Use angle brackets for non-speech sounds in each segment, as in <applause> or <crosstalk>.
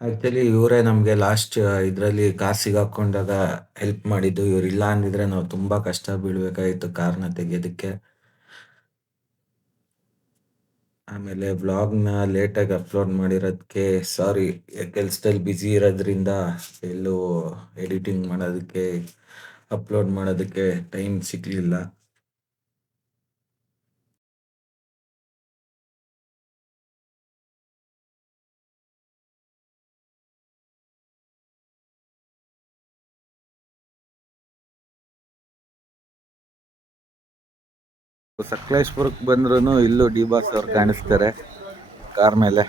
Actually ಇವರೇ ನಮಗೆ last ಇದರಲ್ಲಿ ಕಾರ್ ಸಿಗಾಕೊಂಡಾಗ ಹೆಲ್ಪ್ ಮಾಡಿದ್ದು. ಇವ್ರು ಇಲ್ಲ ಅಂದಿದ್ರೆ ನಾವು ತುಂಬಾ ಕಷ್ಟ ಬೀಳ್ಬೇಕಾಗಿತ್ತು ಕಾರ್‌ನ ತೆಗೆಯೋದಕ್ಕೆ. ಆಮೇಲೆ ವ್ಲಾಗ್‌ನ ಲೇಟಾಗಿ ಅಪ್‌ಲೋಡ್ ಮಾಡಿರೋದಕ್ಕೆ ಸಾರಿ. ಕೆಲಸದಲ್ಲಿ ಬ್ಯುಸಿ ಇರೋದ್ರಿಂದ ಎಲ್ಲೂ ಎಡಿಟಿಂಗ್ ಮಾಡೋದಕ್ಕೆ, ಅಪ್‌ಲೋಡ್ ಮಾಡೋದಕ್ಕೆ ಟೈಮ್ ಸಿಗ್ಲಿಲ್ಲ. ಸಕಲೇಶಪುರಕ್ಕೆ ಬಂದ್ರೂ ಇಲ್ಲೂ ಡಿ ಬಾಸ್ ಅವ್ರು ಕಾಣಿಸ್ತಾರೆ ಕಾರ್ ಮೇಲೆ.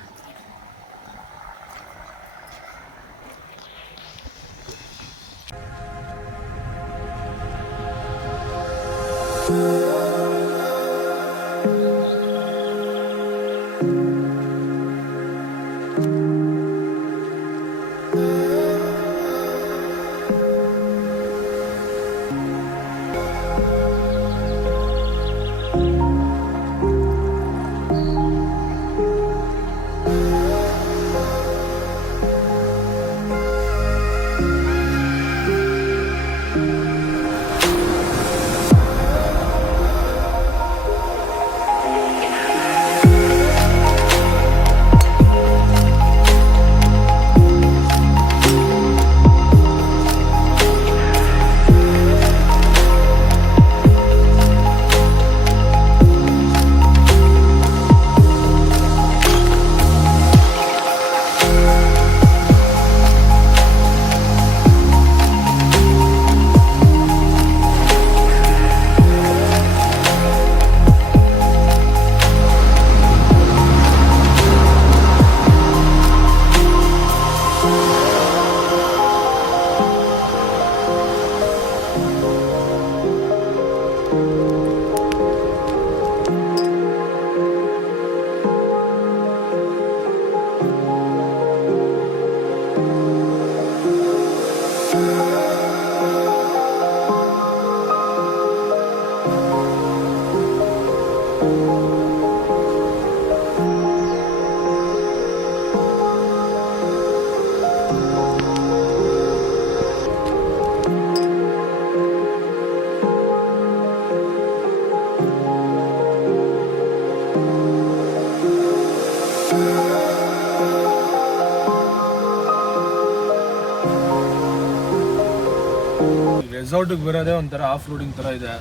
ರೆಸಾರ್ಟಿಗೆ ಬರೋದೇ ಒಂಥರ ಆಫ್ ರೋಡಿಂಗ್ ಥರ ಇದೆ.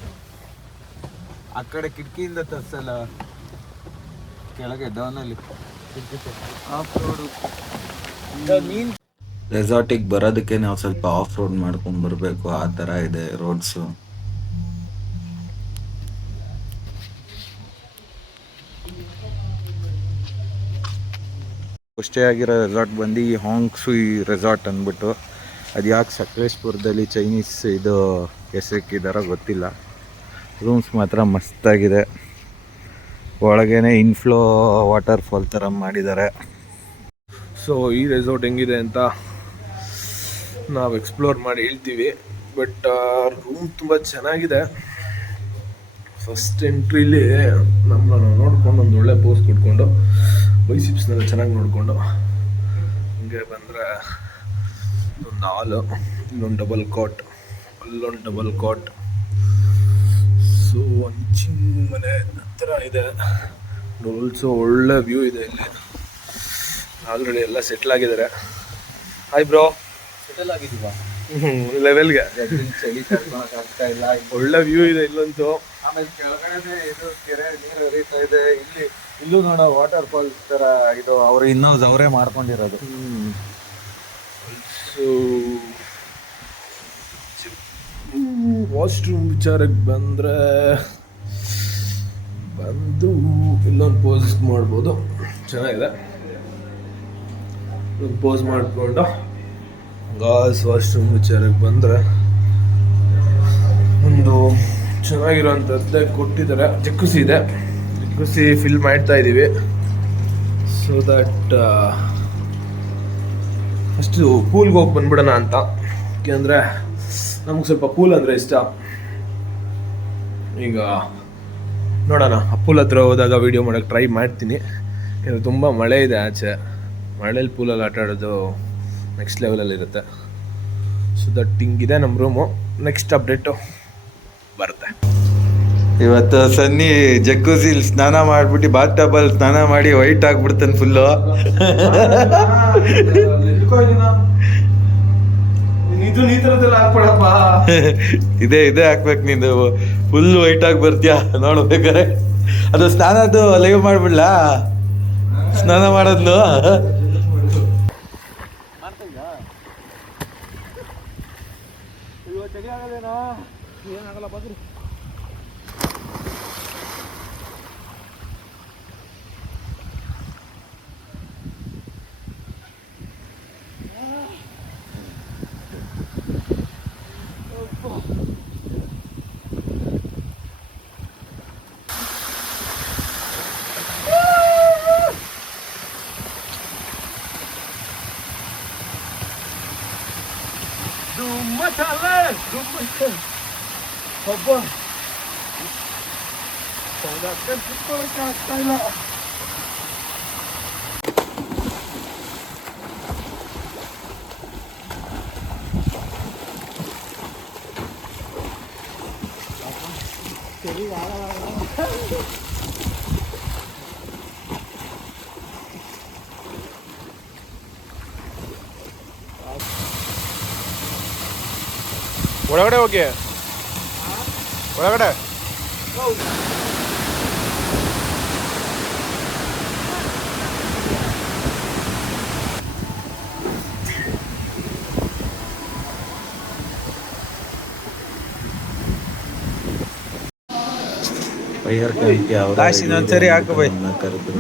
ಆ ಕಡೆ ಕಿಟಕಿಯಿಂದ ತರ್ಸಲ್ಲ. ಕೆಳಗೆ ಡೌನ್ ಅಲ್ಲಿ ಆಫ್ ರೋಡು ರೆಸಾರ್ಟಿಗೆ ಬರೋದಕ್ಕೆ ನಾವು ಸ್ವಲ್ಪ ಆಫ್ ರೋಡ್ ಮಾಡ್ಕೊಂಡು ಬರಬೇಕು ಆ ತರ ಇದೆ ರೋಡ್ಸು. ಅಷ್ಟೇ ಆಗಿರೋ ರೆಸಾರ್ಟ್ ಬಂದು ಹಾಂಗ್ಸು ಈ ರೆಸಾರ್ಟ್ ಅಂದ್ಬಿಟ್ಟು ಅದು ಯಾಕೆ ಸಕಲೇಶ್ಪುರದಲ್ಲಿ ಚೈನೀಸ್ ಇದು ಎಸಕ್ಕಿದಾರ ಗೊತ್ತಿಲ್ಲ. ರೂಮ್ಸ್ ಮಾತ್ರ ಮಸ್ತಾಗಿದೆ. ಒಳಗೇನೆ ಇನ್ಫ್ಲೋ ವಾಟರ್ ಫಾಲ್ ಥರ ಮಾಡಿದ್ದಾರೆ. ಸೊ ಈ ರೆಸಾರ್ಟ್ ಹೆಂಗಿದೆ ಅಂತ ನಾವು ಎಕ್ಸ್ಪ್ಲೋರ್ ಮಾಡಿ ಹೇಳ್ತೀವಿ. ಬಟ್ ರೂಮ್ ತುಂಬ ಚೆನ್ನಾಗಿದೆ. ಫಸ್ಟ್ ಎಂಟ್ರಿಲಿ ನಮ್ಮನ್ನು ನೋಡ್ಕೊಂಡು ಒಂದು ಒಳ್ಳೆ ಪೋಸ್ ಕೊಟ್ಕೊಂಡು ಬೈಸಿಪ್ಸ್ನೆಲ್ಲ ಚೆನ್ನಾಗಿ ನೋಡಿಕೊಂಡು, ಹಂಗೆ ಬಂದರೆ ಹಾಲು ಇಲ್ಲೊಂದು ಡಬಲ್ ಕಾಟ್ ಅಲ್ಲೊಂದು ಡಬಲ್ ಕಾಟ್ ಸೊ ಒಂದು ಮನೆ ಹತ್ರ ಇದೆ. ಆಲ್ಸೋ ಒಳ್ಳೆ ವ್ಯೂ ಇದೆ ಇಲ್ಲಿ. ಆಲ್ರೆಡಿ ಎಲ್ಲ ಸೆಟ್ಲ್ ಆಗಿದ್ದಾರೆ. ಹಾಯ್ ಬ್ರೋ ಸೆಟಲ್ ಆಗಿದೀವ ಲೆವೆಲ್ಗೆ ಚಳಿ ಆಗ್ತಾ ಇಲ್ಲ. ಒಳ್ಳೆ ವ್ಯೂ ಇದೆ ಇಲ್ಲಂತೂ ಆಮೇಲೆ ಕೆಳಗಡೆ ಇದು ಕೆರೆ ನೀರು ಹರಿತಾ ಇದೆ. ಇಲ್ಲಿ ಇಲ್ಲೂ ನೋಡೋ ವಾಟರ್ ಫಾಲ್ಸ್ ತರ ಇದು. ಅವ್ರು ಇನ್ನೂ ಅವರೇ ಮಾಡ್ಕೊಂಡಿರೋದು. ಸೊ ವಾಶ್ರೂಮ್ ವಿಚಾರಕ್ಕೆ ಬಂದರೆ, ಬಂದು ಇಲ್ಲೊಂದು ಪೋಸ್ ಮಾಡ್ಬೋದು. ಚೆನ್ನಾಗಿದೆ. ಒಂದು ಪೋಸ್ ಮಾಡಿಕೊಂಡು ಗಾಸ್ ವಾಶ್ರೂಮ್ ವಿಚಾರಕ್ಕೆ ಬಂದರೆ, ಒಂದು ಚೆನ್ನಾಗಿರೋಂಥದ್ದೇ ಕೊಟ್ಟಿದ್ದಾರೆ. ಜಕ್ಕುಸಿ ಇದೆ. ಜಕ್ಕುಸಿ ಫಿಲ್ ಮಾಡ್ತಾ ಇದ್ದೀವಿ ಸೊ ದಟ್ ಫಸ್ಟು ಪೂಲ್ಗೆ ಹೋಗಿ ಬಂದ್ಬಿಡೋಣ ಅಂತ. ಯಾಕೆಂದರೆ ನಮ್ಗೆ ಸ್ವಲ್ಪ ಪೂಲ್ ಅಂದರೆ ಇಷ್ಟ. ಈಗ ನೋಡೋಣ ಆ ಪೂಲ್ ಹತ್ರ ಹೋದಾಗ ವೀಡಿಯೋ ಮಾಡೋಕ್ಕೆ ಟ್ರೈ ಮಾಡ್ತೀನಿ. ಇದು ತುಂಬ ಮಳೆ ಇದೆ ಆಚೆ. ಮಳೇಲಿ ಪೂಲಲ್ಲಿ ಆಟ ಆಡೋದು ನೆಕ್ಸ್ಟ್ ಲೆವೆಲಲ್ಲಿ ಇರುತ್ತೆ. ಸೊ ದಟ್ ಹಿಂಗಿದೆ ನಮ್ಮ ರೂಮು ನೆಕ್ಸ್ಟ್ ಅಪ್ಡೇಟು ಬರುತ್ತೆ. ಇವತ್ತು ಸನ್ನಿ ಜಕ್ಕೂಸಿಲ್ ಸ್ನಾನ ಮಾಡಿಬಿಟ್ಟು ಬಾತ್ ಟಬಲ್ ಸ್ನಾನ ಮಾಡಿ ವೈಟ್ ಆಗಿಬಿಡ್ತಾನೆ ಫುಲ್ಲು ಇದು <laughs> ಇದೇ ಹಾಕ್ಬೇಕು ನೀನು. ಫುಲ್ ವೈಟ್ ಆಗಿ ಬರ್ತೀಯಾ? ನೋಡ್ಬೇಕಾರೆ ಅದು ಸ್ನಾನದ್ದು ಲೈವ್ ಮಾಡ್ಬಿಡ್ಲಾ? ಸ್ನಾನ Rumba çallar. Rumba çal. Baba. Soğudaktan tutmalı. ಒಳಗಡೆ ಹೋಗಿ. ಒಳಗಡೆ. ಫೈರ್ ಕ್ಯಾಂಪ್ಗೆ ಅವರ ಕಾಶ್ ಇನ್ನೊಂದ್ಸರಿ ಹಾಕು ಬೈ. ಕರೆದ್ರು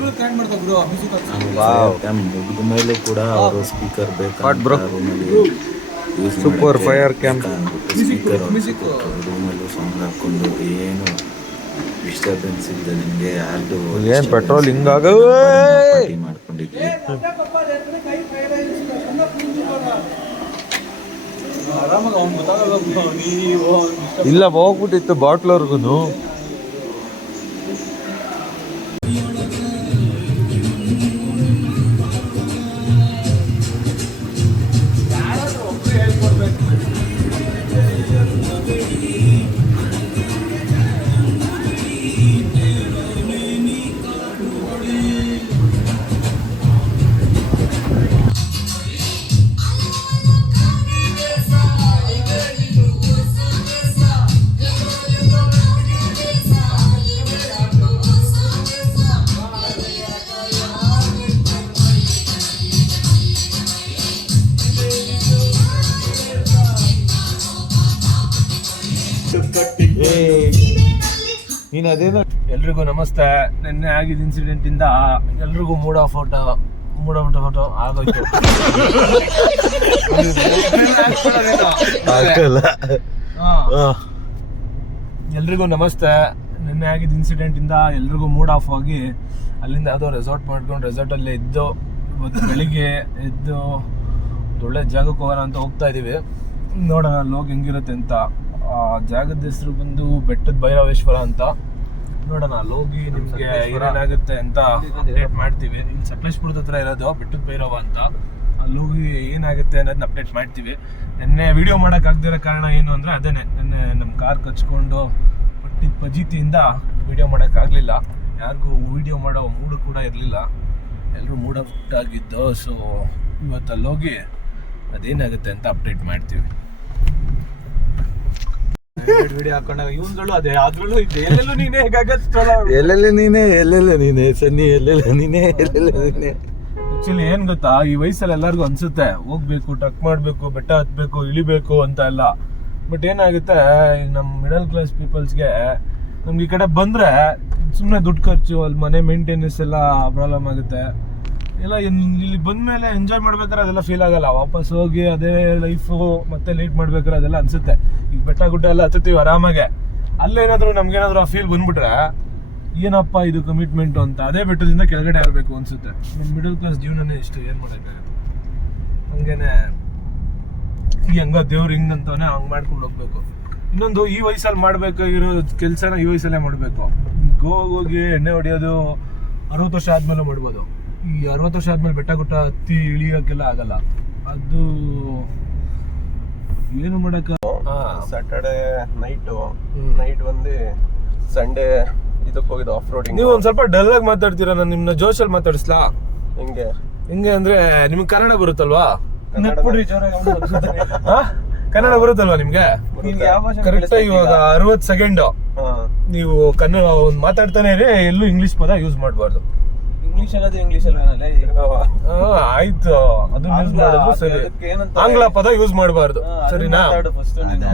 ಮುಗಿದ ಮೇಲೆ ಕೂಡ ಅವರು speaker What bro? Fire camp. Speaker ರೂಮಲ್ಲೂ sound ಹಾಕೊಂಡು ಏನು ಡಿಸ್ಟರ್ಬೆನ್ಸ್ ಇಲ್ಲದೆ ನಿಮಗೆ ಯಾರ್ದು ಏನು ಪೆಟ್ರೋಲ್ ಹಿಂಗಾಗ ಮಾಡ್ಕೊಂಡಿದ್ವಿ ಇಲ್ಲ ಹೋಗ್ಬಿಟ್ಟಿತ್ತು ಬಾಟ್ಲವ್ರಿಗೂ ಎಲ್ರಿಗೂ ನಮಸ್ತೆ. ನಿನ್ನೆ ಆಗಿದ ಇನ್ಸಿಡೆಂಟ್ ಇಂದ ಎಲ್ರಿಗೂ mood off photo mood off photo ಆಗೋಯ್ತು. ಎಲ್ಲರಿಗೂ ಹಾ. ಎಲ್ರಿಗೂ ನಮಸ್ತೆ. ನಿನ್ನೆ ಆಗಿದ ಇನ್ಸಿಡೆಂಟ್ ಇಂದ ಎಲ್ರಿಗೂ ಮೂಡ್ ಆಫ್ ಆಗಿ ಅಲ್ಲಿಂದ ಯಾವುದೋ ರೆಸಾರ್ಟ್ ಮಾಡ್ಕೊಂಡು ರೆಸಾರ್ಟ್ ಅಲ್ಲೇ ಇದ್ದು ಇವತ್ತು ಬೆಳಿಗ್ಗೆ ಎದ್ದು ಒಂದ್ ಒಳ್ಳೆ ಜಾಗಕ್ಕೆ ಹೋಗೋಣ ಅಂತ ಹೋಗ್ತಾ ಇದೀವಿ. ನೋಡೋಣ ಅಲ್ಲಿ ಹೋಗಿ ಹೆಂಗಿರುತ್ತೆ ಅಂತ. ಆ ಜಾಗದ ಹೆಸರು ಬಂದು ಬೆಟ್ಟದ ಭೈರವೇಶ್ವರ ಅಂತ. ನೋಡೋಣ ಅಲ್ಲಿ ಹೋಗಿ ನಿಮ್ಗೆ ಏನೇನಾಗುತ್ತೆ ಅಂತ ಅಪ್ಡೇಟ್ ಮಾಡ್ತೀವಿ. ಇಲ್ಲಿ ಸಕಲೇಶ್ಪುರದ ಹತ್ರ ಇರೋದು ಬಿಟ್ಟು ಭೈರವ ಅಂತ. ಅಲ್ಲಿ ಹೋಗಿ ಏನಾಗುತ್ತೆ ಅನ್ನೋದನ್ನ ಅಪ್ಡೇಟ್ ಮಾಡ್ತೀವಿ. ನಿನ್ನೆ ವಿಡಿಯೋ ಮಾಡೋಕ್ಕಾಗದಿರೋ ಕಾರಣ ಏನು ಅಂದರೆ ಅದೇನೆ ನಿನ್ನೆ ನಮ್ಮ ಕಾರ್ ಕಚ್ಕೊಂಡು ಪಟ್ಟಿ ಪಜೀತಿಯಿಂದ ವಿಡಿಯೋ ಮಾಡೋಕ್ಕಾಗಲಿಲ್ಲ ಯಾರಿಗೂ ವಿಡಿಯೋ ಮಾಡೋ ಮೂಡು ಕೂಡ ಇರಲಿಲ್ಲ. ಎಲ್ಲರೂ ಮೂಡ್ ಔಟ್ ಆಗಿದ್ದು ಸೊ ಇವತ್ತು ಅಲ್ಲಿ ಹೋಗಿ ಅದೇನಾಗುತ್ತೆ ಅಂತ ಅಪ್ಡೇಟ್ ಮಾಡ್ತೀವಿ. ವಿಡಿಯೋ ಹಾಕೊಂಡಾಗ ಇವನ್ಗಳು ಅದೇ ಅದ್ರಲ್ಲೂ ಇದೆ. ಎಲ್ಲೆಲ್ಲೂ ನೀನೇ ಹೇಗಾಗತ್ತಲ್ಲ ಎಲ್ಲೆಲ್ಲ ನೀನೆ ಎಲ್ಲೆಲ್ಲ ನೀನೆ ಸನ್ನಿ ಎಲ್ಲೆಲ್ಲ ನೀನೆ ಎಲ್ಲೆಲ್ಲ ನೀನೆ. ಆಕ್ಚುಲಿ ಏನ್ ಗೊತ್ತಾ ಈ ವಯಸ್ಸಲ್ಲಿ ಎಲ್ಲರಿಗೂ ಅನ್ಸುತ್ತೆ ಹೋಗ್ಬೇಕು ಟಕ್ ಮಾಡ್ಬೇಕು ಬೆಟ್ಟ ಹತ್ಬೇಕು ಇಳಿಬೇಕು ಅಂತ ಎಲ್ಲ. ಬಟ್ ಏನಾಗುತ್ತೆ ನಮ್ಮ ಮಿಡಲ್ ಕ್ಲಾಸ್ ಪೀಪಲ್ಸ್ಗೆ ನಮ್ಗೆ ಈ ಕಡೆ ಬಂದ್ರೆ ಸುಮ್ಮನೆ ದುಡ್ಡು ಖರ್ಚು ಅಲ್ಲಿ ಮನೆ ಮೇಂಟೆನೆನ್ಸ್ ಎಲ್ಲ ಪ್ರಾಬ್ಲಮ್ ಆಗುತ್ತೆ. ಎಲ್ಲ ಇಲ್ಲಿ ಬಂದ ಮೇಲೆ ಎಂಜಾಯ್ ಮಾಡ್ಬೇಕಾದ್ರೆ ಅದೆಲ್ಲ ಫೀಲ್ ಆಗಲ್ಲ. ವಾಪಸ್ ಹೋಗಿ ಅದೇ ಲೈಫು ಮತ್ತೆ ಲೀಡ್ ಮಾಡ್ಬೇಕಾದ್ರೆ ಅದೆಲ್ಲ ಅನ್ಸುತ್ತೆ. ಈಗ ಬೆಟ್ಟ ಗುಡ್ಡ ಎಲ್ಲ ಹತ್ತುತ್ತೀವಿ ಆರಾಮಾಗೆ. ಅಲ್ಲೇನಾದರೂ ನಮ್ಗೇನಾದ್ರೂ ಆ ಫೀಲ್ ಬಂದ್ಬಿಟ್ರೆ ಏನಪ್ಪ ಇದು ಕಮಿಟ್ಮೆಂಟು ಅಂತ, ಅದೇ ಬೆಟ್ಟದಿಂದ ಕೆಳಗಡೆ ಇರಬೇಕು ಅನ್ಸುತ್ತೆ. ನಿಮ್ಮ ಮಿಡಲ್ ಕ್ಲಾಸ್ ಜೀವನನೇ ಇಷ್ಟು ಏನು ಮಾಡೋಕ್ಕಾಗತ್ತೆ ಹಂಗೇನೆ ಈ ಹಂಗ ದೇವ್ರು ಹಿಂಗಂತಾನೆ ಹಂಗೆ ಮಾಡ್ಕೊಂಡು ಹೋಗ್ಬೇಕು. ಇನ್ನೊಂದು ಈ ವಯಸ್ಸಲ್ಲಿ ಮಾಡಬೇಕಾಗಿರೋ ಕೆಲಸನ ಈ ವಯಸ್ಸಲ್ಲೇ ಮಾಡಬೇಕು. ಗೋವಾಗ ಹೋಗಿ ಎಣ್ಣೆ ಹೊಡೆಯೋದು, ಅರವತ್ತು ವರ್ಷ ಆದಮೇಲೆ ಮಾಡ್ಬೋದು. ಈ ಅರವತ್ತು ವರ್ಷ ಆದ್ಮೇಲೆ ಬೆಟ್ಟ ಗುಟ್ಟ ಹತ್ತಿ ಇಳಿಯೋಕ್ಕೆಲ್ಲ ಆಗಲ್ಲ. ಅದು ಏನು ಮಾಡಕ್ಕ? Saturday night. ನೈಟ್ ಬಂದು ಸಂಡೇ ಇದಕ್ಕೆ ಹೋಗಿದ್ದು ಆಫ್ ರೋಡಿಂಗ್ ನೀವು ಒಂದು ಸ್ವಲ್ಪ ಡಲ್ ಆಗಿ ಮಾತಾಡ್ತೀರಾ? ನಾನು ನಿಮ್ಮನ್ನ ಜೋಶಲ್ಲಿ ಮಾತಾಡಿಸ್ಲಾ? ಹಿಂಗೆ? ಹಿಂಗೆ ಅಂದ್ರೆ ನಿಮ್ಗೆ ಕನ್ನಡ ಬರುತ್ತಲ್ವಾ? ಕನ್ನಡ <laughs> ಕನ್ನಡ ಬರುತ್ತಲ್ವಾ ನಿಮ್ಗೆ? ಕರೆಕ್ಟ್ ಇವಾಗ ಅರವತ್ತು ಸೆಕೆಂಡ್ ಹಾ. ನೀವು ಕನ್ನಡ ಒಂದ್ ಮಾತಾಡ್ತಾನೆ ಇರಿ ಎಲ್ಲೂ ಇಂಗ್ಲಿಷ್ ಪದ ಯೂಸ್ ಮಾಡಬಾರ್ದು. ಇಂಗ್ಲಿಷ್ ಅನ್ನೋದು ಇಂಗ್ಲಿಷ್ ಅಲ್ವೇನಲ್ಲ ಆಯ್ತು. ಅದು ಯೂಸ್ ಮಾಡೋದು ಸರಿ. ಆಂಗ್ಲ ಪದ ಯೂಸ್ ಮಾಡಬಾರ್ದು ಸರಿನಾ?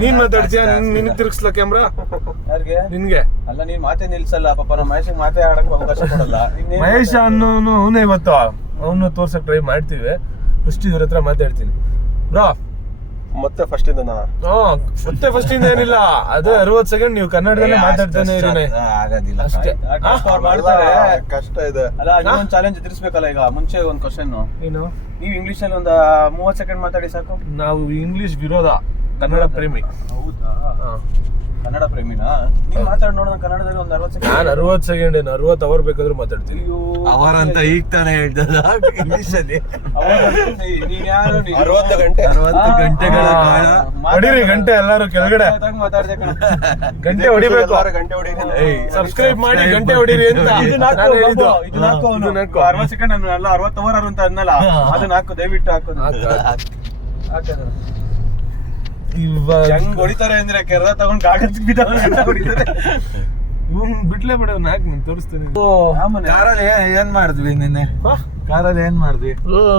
ನೀನು. ಮಾತಾಡ್ತೀಯ? ನಿನ್ ತಿರ್ಗಿಸ್ಲ ಕ್ಯಾಮ್ರಾ ನಿನ್ಗೆ? ಅಲ್ಲ ನೀನ್ ಮಾತೆ ನಿಲ್ಸಲ್ಲ ಪಾಪ ನಮ್ಮ ಮಹೇಶ್ ಮಾತೆ ಆಡಕ್ ಅವಕಾಶ ಕೊಡಲ್ಲ. ಮಹೇಶ ಅನ್ನೋನು ಅವನೇ ಇವತ್ತು ಅವನು ತೋರ್ಸಕ್ ಟ್ರೈ ಮಾಡ್ತೀವಿ. ಫಸ್ಟ್ ಇವ್ರ ಹತ್ರ ಮಾತಾಡ್ತೀನಿ. ಬ್ರಾ ಮತ್ತೆ ಫಸ್ಟ್ ಇಂದನಾ ಹಾ ಮತ್ತೆ ಫಸ್ಟ್ ಇಂದ ಏನಿಲ್ಲ. ಅದೇ ಅರವತ್ ಸೆಕೆಂಡ್ ನೀವು ಕನ್ನಡದಲ್ಲೇ ಮಾತಾಡ್ತಾನೆ ಇರಿ ಆಗೋದಿಲ್ಲ. ಅಷ್ಟೇ. ಅವ್ರು ಮಾಡ್ತಾರೆ. ಕಷ್ಟ ಇದೆ. ಅಲ್ಲ ಇನ್ನೊಂದ್ ಚಾಲೆಂಜ್ ಎದುರಿಸ್ಬೇಕಲ್ಲ ಈಗ. ಮುಂಚೆ ಒಂದು ಕ್ವಶನ್ ಏನು? ನೀವು ಇಂಗ್ಲಿಷ್ ಅಲ್ಲಿ ಒಂದು ಮೂವತ್ ಸೆಕೆಂಡ್ ಮಾತಾಡಿ ಸಾಕು. ನಾವು ಇಂಗ್ಲಿಷ್ ವಿರೋಧ ಕನ್ನಡ ಪ್ರೇಮಿ. ಹೌದಾ? ಹಾ. ಕನ್ನಡ ಪ್ರೇಮಿನಾ ನೀವ್ ಮಾತಾಡ್ ನೋಡೋಣ ಕನ್ನಡದಲ್ಲಿ ಒಂದ್ ಅರವತ್ತು ನಾನ್ ಸೆಕೆಂಡ್ ಅರವತ್ ಸೆಕೆಂಡ್ ಏನು ಅರವತ್ ಅವರ್ ಬೇಕಾದ್ರೂ ಮಾತಾಡ್ತೀನಿ ಅವರಂತ ಈಗ ತಾನೇ ಹೇಳ್ದಲ್ಲ ಇಂಗ್ಲಿಷ್ ಅಲ್ಲಿ ನೀನ್ ಯಾರು ನೀನು? ಅರವತ್ತು ಗಂಟೆ ಅರವತ್ತು ಗಂಟೆಗಳ ಆ, ಕಾಲ ಮಾತಾಡು. ಹೊಡಿರಿ ಗಂಟೆ ಎಲ್ಲಾರು ಕೆಳಗಡೆ ಸಖತ್ತಾಗ್ ಮಾತಾಡ್ದೆ ಕಣೋ. ಗಂಟೆ ಹೊಡಿಬೇಕು ಎಲ್ಲಾರು ಗಂಟೆ ಹೊಡೀರಿ ಏಯ್, ಸಬ್ಸ್ಕ್ರೈಬ್ ಮಾಡಿ ಗಂಟೆ ಹೊಡಿರಿ ಅಂತ ಇದು ಹಾಕು, ನಾನು ಹೇಳಿದ್ದು. ಬಾಬು, ನಾಲ್ಕು ಹಾಕು ಅವ್ನು. ಇದನ್ನ ಹಾಕು. ಅರವತ್ ಸೆಕೆಂಡ್ ಅಲ್ಲ ಅರವತ್ತು ಅವರ್ ಅಂತ ಅನ್ನಲ್ಲ ಅದನ್ನ ಹಾಕು ದಯವಿಟ್ಟು ಹಾಕೋದು ಹಾಕೋದು. ಇವಾಗ ಹೆಂಗ್ ಹೊಡಿತಾರೆ ಅಂದ್ರೆ ಕೆರ ತಗೊಂಡ್ ಕಾಗದ ಇವ್ನ್ ಬಿಟ್ಲೇ ಬಿಡ ನಾಕ್ ನಾನು ತೋರಿಸ್ತೀನಿ. ಕಾರಲ್ಲಿ ಏನ್- ಏನ್ ಮಾಡಿದ್ವಿ ನಿನ್ನೆ? ಕಾರಲ್ಲಿ ಏನ್ ಮಾಡಿದ್ವಿ?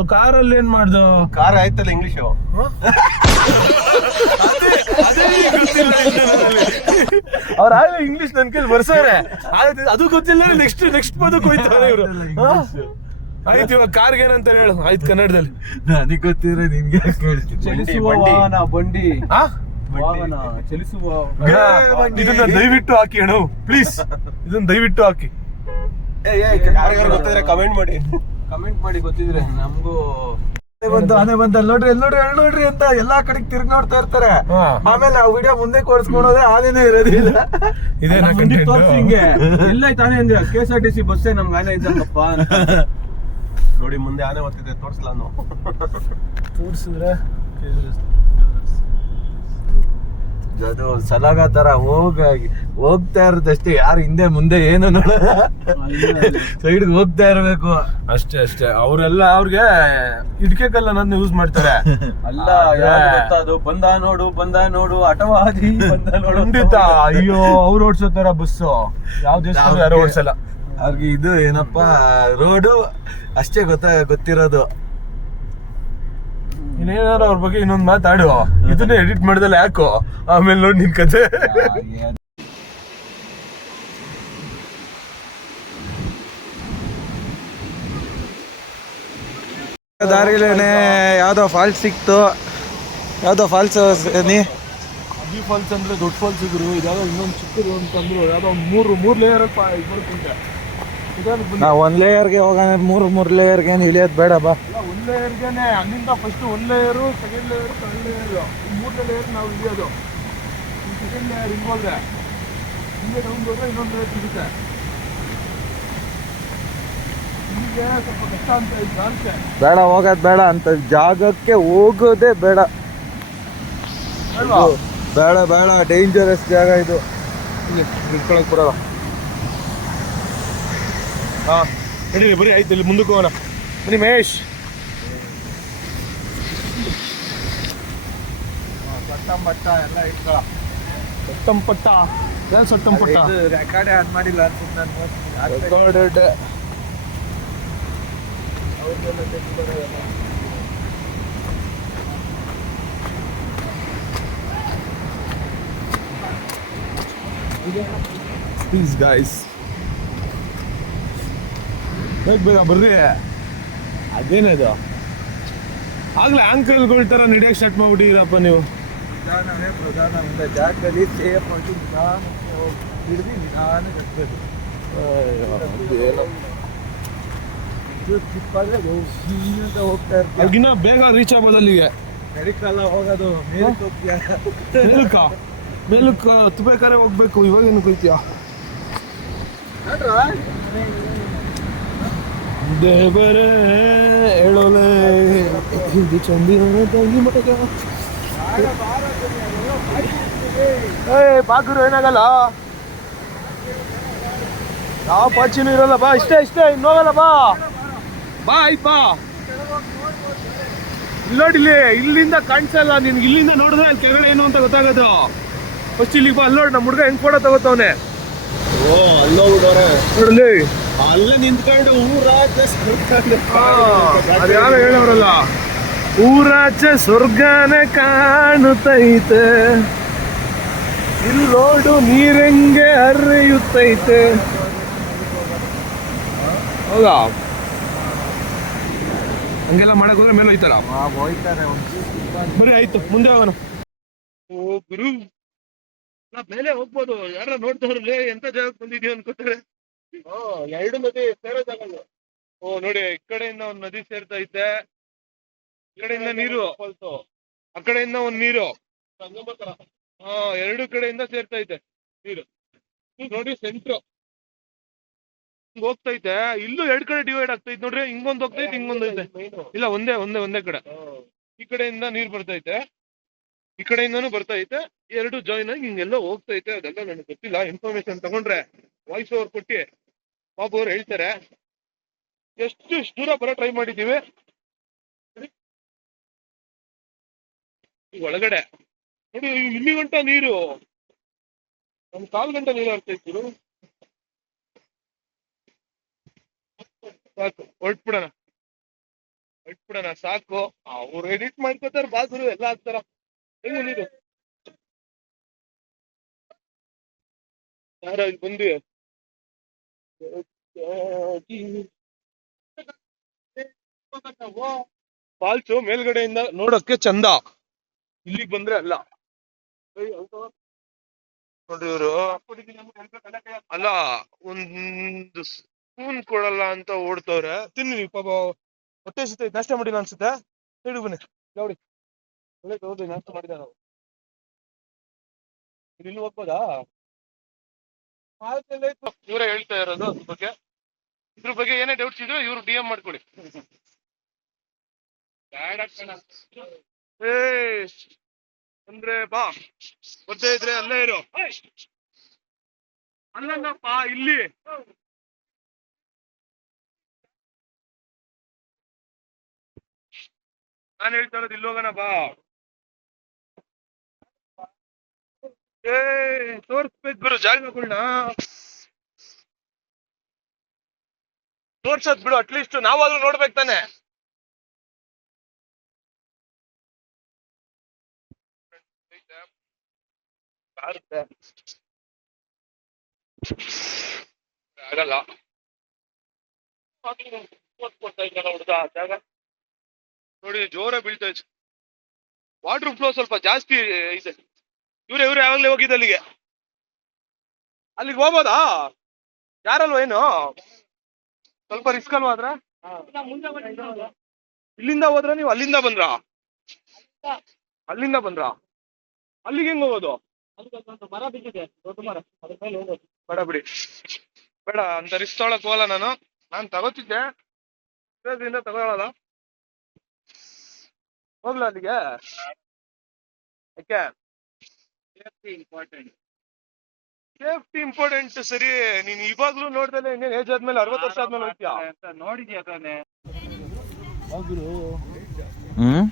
ಕಾರಲ್ಲಿ ಏನ್ ಮಾಡ್ದು? ಕಾರ್ ಆಯ್ತಲ್ಲ ಇಂಗ್ಲಿಷ್? ಅವ್ರ ಆಗ್ಲೇ ಇಂಗ್ಲಿಷ್ ನನ್ ಕೈಲಿ ಬರ್ಸವ್ರೆ. ಆಯ್ತು, ಅದು ಗೊತ್ತಿಲ್ಲ ನೆಕ್ಸ್ಟ್ ನೆಕ್ಸ್ಟ್ ಪದಕ್ಕೆ ಹೋಯ್ತಾರೆ ಇವರು. ಆಯ್ತು ಇವಾಗ ಕಾರ್ಗೆ ಏನಂತ ಹೇಳು? ಆಯ್ತು ಕನ್ನಡದಲ್ಲಿ. ನನಗೆ ಗೊತ್ತಿದ್ರೆ ನಿನ್ಗೆ ಚಲಿಸುವ ಬಂಡಿ. ವಾಹನ ಬಂಡಿ. ಆ? ವಾಹನ ಚಲಿಸುವ ಇದನ್ನ ದಯವಿಟ್ಟು ಹಾಕಿ ಅಣ್ಣ ಪ್ಲೀಸ್ ಇದನ್ನ ದಯವಿಟ್ಟು ಹಾಕಿ. ಗೊತ್ತಿದ್ರೆ ಕಮೆಂಟ್ ಮಾಡಿ. ಕಮೆಂಟ್ ಮಾಡಿ ಗೊತ್ತಿದ್ರೆ ನಮಗೂ ಬಂತು ಆನೆ ಬಂತು ಅಲ್ಲಿ ನೋಡ್ರಿ ಎಲ್ಲಿ ನೋಡ್ರಿ ಎಲ್ಲಿ ನೋಡ್ರಿ ಅಂತ ಎಲ್ಲಾ ಕಡೆಗೆ ತಿರ್ಗಿ ನೋಡ್ತಾ ಇರ್ತಾರೆ. ಹಾ. ಆಮೇಲೆ ನಾವು ವಿಡಿಯೋ ಮುಂದೆ ಕೊಡ್ಸ್ಕೊಳೋದೇ ಆನೇನೆ ಇರೋದಿಲ್ಲ ಇದೇನ ತೋರ್ಸಿ ಹಿಂಗೆ. ಇಲ್ಲ ಎಲ್ಲ ತಾನೇ ಅಂದ್ರೆ K S R T C ಬಸ್ಸೇ ನಮ್ಗೆ ಆನೆ ಇದ್ದಂಗಪ್ಪ ಅಂತ. ನೋಡಿ ಮುಂದೆ ಆನೆ ಬರ್ತಿದೆ ನಾವು ತೋರಿಸಿದ್ರೆ ಅದು ಸಲಾಗ ತರ ಹೋಗ ಹೋಗ್ತಾ ಇರೋದಷ್ಟೇ ಯಾರು ಹಿಂದೆ ಮುಂದೆ ಏನು ನೋಡ ಸೈಡ್ ಹೋಗ್ತಾ ಇರಬೇಕು. ಅಷ್ಟೇ ಅಷ್ಟೇ. ಅವರೆಲ್ಲ ಅವ್ರಿಗೆ ಇಟ್ಕೆ ಕಲ್ಲ ನನ್ನ ಯೂಸ್ ಮಾಡ್ತಾರೆ. ಅಲ್ಲ ಅದು? ಬಂದ ನೋಡು ಬಂದ ನೋಡು ಅಟವಾದಿ ಬಂದ ನೋಡು. ಖಂಡಿತ. ಅಯ್ಯೋ ಅವ್ರು ಓಡಿಸೋ ತರ ಬಸ್ಸು. ಯಾವ ದೇಶ ಯಾರು ಓಡ್ಸಲ್ಲ. ಅವ್ರಿಗೆ ಇದು ಏನಪ್ಪಾ ರೋಡು ಅಷ್ಟೇ ಗೊತ್ತ, ಗೊತ್ತಿರೋದು. ಇನ್ನೇನಾರು ಅವ್ರ ಬಗ್ಗೆ ಇನ್ನೊಂದ್ ಮಾತಾಡು ಇದನ್ನ ಎಡಿಟ್ ಮಾಡಿದಲ್ಲ ಯಾಕೋ? ಆಮೇಲೆ ನೋಡಿ ನಿನ್ ಕತೆ. ದಾರಿಲೇನೆ ಯಾವ್ದೋ ಫಾಲ್ಸ್ ಸಿಕ್ತು. ಯಾವ್ದೋ ಫಾಲ್ಸ್ ನೀ. ಈ ಫಾಲ್ಸ್ ಅಂದ್ರೆ ದೊಡ್ಡ ಫಾಲ್ಸ್ ಇದ್ರು ಇದಾವ ಇನ್ನೊಂದು ಚಿಕ್ಕದು ಅಂತಂದ್ರು, ಯಾವ್ದೋ ಮೂರು ಮೂರು ಲೇಯರ್ ಬರ್ಕೊಂಡೆ ನಾವು ಒಂದ್ ಲೇಯರ್ಗೆ ಹೋಗೋಣ ಮೂರು ಮೂರು ಲೇಯರ್ಗೆ ಏನು ಇಳಿಯೋದು ಬೇಡ ಬಾ. ಒಂದ್ ಲೇಯರ್ಗೆನೆ ಅಲ್ಲಿಂದ ಫಸ್ಟ್ ಒಂದ್ layer second layer third layer ಮೂರನೇ ಲೇಯರ್ ನಾವು ಇಳಿಯೋದು. ಸೆಕೆಂಡ್ ಲೇಯರ್ ಹಿಂಗ್ ಹೋದ್ರೆ ಹಿಂಗೆ ಡೌನ್ ಹೋದ್ರೆ ಇನ್ನೊಂದು ಲೇಯರ್ ಸಿಗುತ್ತೆ. ಹೀಗೆ ಸ್ವಲ್ಪ ಕಷ್ಟ ಅಂತ ಬೇಡ ಹೋಗೋದು ಬೇಡ ಅಂತ ಜಾಗಕ್ಕೆ ಹೋಗೋದೇ ಬೇಡ. ಬೇಡ ಬೇಡ ಡೇಂಜರಸ್ ಜಾಗ ಇದು. ಇಲ್ಲಿ ನಿಂತ್ಕೊಳಕ್ ಬರೋಲ್ಲ ಹಾ ನಡೀರಿ ಬರೀ ಆಯ್ತು ಇಲ್ಲಿ ಮುಂದಕ್ಕೆ ಹೋಗೋಣ. ಬನ್ನಿ ಮಹೇಶ್. ಬಟ್ಟ ಎಲ್ಲ ಇಟ್ಕೊಳ ಸೊಟ್ಟಂ ಪಟ್ಟ? ಏನ್ ಸೊಟ್ಟಂ ಪಟ್ಟ? ರೆಕಾರ್ಡೇ ಆನ್ ಮಾಡಿಲ್ಲ ಅನ್ಸುತ್ತೆ ನಾನು Recorded. Please guys. ಬೇಗ ಬೇಗ ಬರ್ರಿ. ಅದೇನದು? ಆಗ್ಲೇ ಆಂಕಲ್ಗಳ ತರ ನಡೆಯಕ್ ಸ್ಟಾರ್ಟ್ ಮಾಡ್ಬಿಟ್ಟಿರಪ್ಪ ನೀವು. ನಿಧಾನವೇ ಪ್ರಧಾನ ಅಂತ ಜಾಗದಲ್ಲಿ ಸೇಫ್ ಆಗಿ ಹೋಗಿ ಹಿಡಿದು ನಿಧಾನಕ್ಕೆ ಏನು ವಿದ್ಯುತ್ ಚಿಪ್ಪಾದ್ರೆ ಅಂತ ಹೋಗ್ತಾ ಇರ್ತೀವಿ ಅವ್ರಿಗಿನ್ನ ಬೇಗ ರೀಚ್ ಆಗ್ಬೋದು ಅಲ್ಲಿಗೆ. ನಡಿಕಲ್ಲ ಹೋಗೋದು. ಮೇಲೆ ಹೋಗ್ತೀಯ. ಮೇಲಕ್ಕ? ಮೇಲಕ್ಕ ತುಬೇಕಾರೆ ಹೋಗ್ಬೇಕು. ಇವಾಗ ಏನಕ್ಕೆ ಹೋಯ್ತೀಯ ದೇವರೇ ಹೇಳೋಲೆ. ಇದು ಚಂದಿನ ತಂಗಿ ಮಗ ಏ ಬಾಗುರು ಏನಾಗಲ್ಲ? ಯಾವ ಪಾಚಿನೂ ಇರಲ್ಲ ಬಾ ಇಷ್ಟೇ ಇಷ್ಟೇ ಇನ್ನು ಹೋಗಲ್ಲ ಬಾ. ಬಾ ಆಯ್ತು ಬಾ. ಇಲ್ಲಿ ನೋಡಿಲ್ಲಿ ಇಲ್ಲಿಂದ ಕಾಣಿಸಲ್ಲ ನಿನ್ಗೆ ಇಲ್ಲಿಂದ ನೋಡಿದ್ರೆ ಅಲ್ಲಿ ಕೆಳಗಡೆ ಏನು ಅಂತ ಗೊತ್ತಾಗೋದು. ಫಸ್ಟ್ ಇಲ್ಲಿ ಬಾ ಅಲ್ಲಿ ನೋಡಿ ನಮ್ಮ ಹುಡುಗ ಹೆಂಗ್ ಫೋಟೋ ತಗೋತಾವನೆ. ಓ ಅಲ್ಲೋಗ್ಬಿಟ್ಟವ್ರೆ ನೋಡಲಿ ಅಲ್ಲೇ ನಿಂತ್ಕೊಂಡು ಊರಾಚೆ ಅದು ಯಾರು ಹೇಳೋರಲ್ಲ. ಊರಾಚೆ ಸ್ವರ್ಗನ ಕಾಣುತ್ತೈತೆ. ಇಲ್ಲೋಡು ನೀರಂಗೆ ಹರಿಯುತ್ತೈತೆ. ಹೌದಾ? ಹಂಗೆಲ್ಲ ಮಾಡಕ್ ಹೋದ್ರೆ ಮೇಲೆ ಹೋಯ್ತಾರ? ಬರೀ ಆಯ್ತು ಮುಂದೆ ಹೋಗೋಣ. ಓ ಗುರು. ನಾ ಮೇಲೆ ಹೋಗ್ಬೋದು. ಯಾರ ನೋಡ್ದವ್ರಲ್ಲೇ ಎಂತ ಜಾಗಕ್ಕೆ ಬಂದಿದ್ಯಾ ಅನ್ಕೋತಾರೆ. ಎರಡು ನದಿ ಸೇರೋದಲ್ಲ ಓ, ನೋಡಿ, ಈ ಕಡೆಯಿಂದ ಒಂದ್ ನದಿ ಸೇರ್ತಾ ಐತೆ ಈ ಕಡೆಯಿಂದ ನೀರು. ಆ ಕಡೆಯಿಂದ ಒಂದ್ ನೀರು. ಹಾ, ಎರಡು ಕಡೆಯಿಂದ ಸೇರ್ತಾ ಐತೆ ನೀರು. ನೋಡಿ ಸೆಂಟ್ರ್ ಹೋಗ್ತೈತೆ ಇಲ್ಲೂ ಎರಡ್ ಕಡೆ ಡಿವೈಡ್ ಆಗ್ತೈತೆ ನೋಡ್ರಿ, ಹಿಂಗೊಂದ್ ಹೋಗ್ತೈತೆ ಹಿಂಗೊಂದ್ ಐತೆ ಇಲ್ಲ, ಒಂದೇ ಒಂದೇ ಒಂದೇ ಕಡೆ. ಈ ಕಡೆಯಿಂದ ನೀರ್ ಬರ್ತೈತೆ ಈ ಕಡೆಯಿಂದಾನು ಬರ್ತೈತೆ ಎರಡು ಜಾಯಿನ್ ಆಗಿ ಹಿಂಗೆಲ್ಲ ಹೋಗ್ತೈತೆ ಅದೆಲ್ಲ ನನಗೆ ಗೊತ್ತಿಲ್ಲ. ಇನ್ಫಾರ್ಮೇಶನ್ ತಗೊಂಡ್ರೆ ವಾಯ್ಸ್ ಓವರ್ ಕೊಟ್ಟಿ ಬಾಬು ಅವ್ರು ಹೇಳ್ತಾರೆ, ಎಷ್ಟು ದೂರ ಬರೋ ಟ್ರೈ ಮಾಡಿದ್ದೀವಿ? ಒಳಗಡೆ, ನೋಡಿ ಇಲ್ಲಿ ಗಂಟ ನೀರು ನಮ್ ಕಾಲ್ ಗಂಟೆ ನೀರು ಹರ್ತೈತಿ ಸಾಕು, ಹೊರಟ್ಬಿಡೋಣ ಹೊರಟ್ಬಿಡೋಣ, ಸಾಕು. ಅವ್ರು ಎಡಿಟ್ ಮಾಡ್ಕೋತಾರ ಬಾಸುರು ಎಲ್ಲ ಹಾಕ್ತಾರ. ಹೆಂಗು ನೀರು? ಯಾರ ಬಂದಿ ಫಾಲ್ಸು ಮೇಲ್ಗಡೆಯಿಂದ ನೋಡಕ್ಕೆ ಚಂದ. ಇಲ್ಲಿಗೆ ಬಂದ್ರೆ ಅಲ್ಲ. ನೋಡ್ರಿ ಇವರು. ಅಲ್ಲ, ಒಂದು ಸ್ಪೂನ್ ಕೊಡಲ್ಲ ಅಂತ ಓಡ್ತವ್ರೆ. ತಿನ್ನಿ ಪಾಪ. ಹೊಟ್ಟೆ ಸಿಗ್ತೈತೆ ನಾಷ್ಟ ಮಾಡಿಲ್ಲ ಅನ್ಸುತ್ತೆ. ಹೇಳಿ ಬನ್ನಿ. ನೋಡಿ. ಒಳ್ಳೆ ನಾಷ್ಟ ಮಾಡಿದ ನಾವು ಇಲ್ಲಿ ಹೋಗ್ಬೋದಾ? ಇವರೇ ಹೇಳ್ತಾ ಇರೋದು ಅದ್ರ ಬಗ್ಗೆ. ಇದ್ರ ಬಗ್ಗೆ ಏನೇ ಡೌಟ್ಸ್ ಇದ್ರೆ ಇವ್ರು ಡಿ ಎಂ ಮಾಡ್ಕೊಳ್ಳಿ. ಏ ಅಂದ್ರೆ ಬಾ. ಬರ್ದೇ ಇದ್ರೆ ಅಲ್ಲೇ ಇರು. ಅಲ್ಲಲ್ಲಪ್ಪ ಇಲ್ಲಿ. ನಾನು ಹೇಳ್ತಾ ಇರೋದು ಇಲ್ಲಿ ಹೋಗೋಣ ಬಾ. ಏ ತೋರ್ಸ್ಬೇಕು ಬಿಡು ಜಾಗಗಳನ್ನ ತೋರ್ಸದ್ ಬಿಡು ಅಟ್ಲೀಸ್ಟ್ ನಾವಾದ್ರೂ ನೋಡ್ಬೇಕು ತಾನೆ. ಬಾರುತ್ತೆ. ಆಗಲ್ಲ. ಕೊಡ್ತಾ ಇದ್ದಲ್ಲ ಹುಡುಗ ಜಾಗ ನೋಡಿ ಜೋರ ಬೀಳ್ತೈತೆ ವಾಟರ್ ಫ್ಲೋ ಸ್ವಲ್ಪ ಜಾಸ್ತಿ ಇದೆ. ಇವ್ರು ಇವ್ರು ಯಾವಾಗ್ಲೇ ಹೋಗಿದ್ದು ಅಲ್ಲಿಗೆ. ಅಲ್ಲಿಗೆ ಹೋಗ್ಬೋದಾ? ಯಾರಲ್ವ ಏನು? ಸ್ವಲ್ಪ ರಿಸ್ಕ್ ಅಲ್ವಾ ಅದ್ರ ಇಲ್ಲಿಂದ ಹೋದ್ರ ನೀವು ಅಲ್ಲಿಂದ ಬಂದ್ರಾ? ಅಲ್ಲಿಂದ ಬಂದ್ರಾ? ಅಲ್ಲಿಗೆ ಹೆಂಗ್ ಹೋಗೋದು? ಬೇಡ ಬಿಡಿ. ಬೇಡ, ಅಂತ ರಿಸ್ಕ್ ತೊಗೊಳಕ್ ಹೋಗಲ್ಲ ನಾನು. ನಾನು ತಗೋತಿದ್ದೆ. ಇದರಿಂದ ತಗೊಳಲ್ಲ. ಹೋಗ್ಲಾ ಅಲ್ಲಿಗೆ? ಯಾಕೆ? ಸೇಫ್ಟಿ ಇಂಪಾರ್ಟೆಂಟ್ ಸರಿ. ನೀನ್ ಇವಾಗ್ಲೂ ನೋಡ್ದಲೆ ಇನ್ನೇನ್ ಏಜ್ ಆದ್ಮೇಲೆ ಅರವತ್ತು ವರ್ಷ ಆದ್ಮೇಲೆ ಹೋಗ್ತೀಯಾ? ಅಂತ ನೋಡಿದ್ಯಾ ತಾನೆ? ಹ್ಮ್?